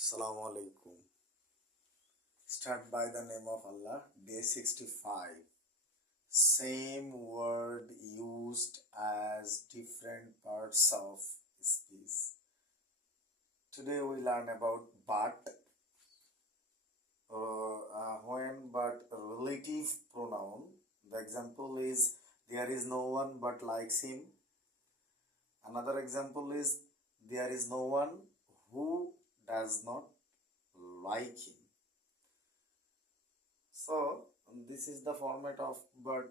Assalamu alaikum. Start by the name of Allah. Day 65. Same word used as different parts of speech. Today we learn about but, when, but relative pronoun. The example is there is no one but likes him. Another example is there is no one who does not like him. So this is the format of but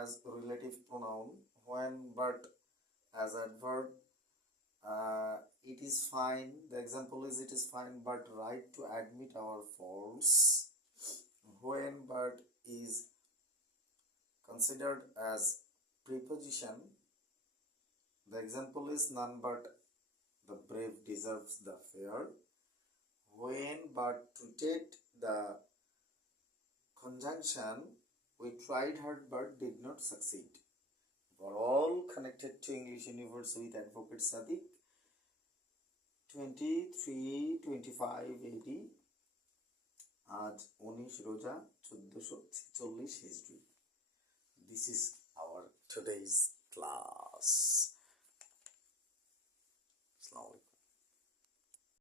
as relative pronoun. When but as adverb, it is fine. The example is it is fine but right to admit our faults. When but is considered as preposition. The example is none but the brave deserves the fair. When but treated the conjunction we tried hard but did not succeed. For all connected to English Universe with Advocate Sadiq, 23-25 AD, আজ 19 রোজা 1446 হিজরি. This is our today's class. Assalamu alaikum.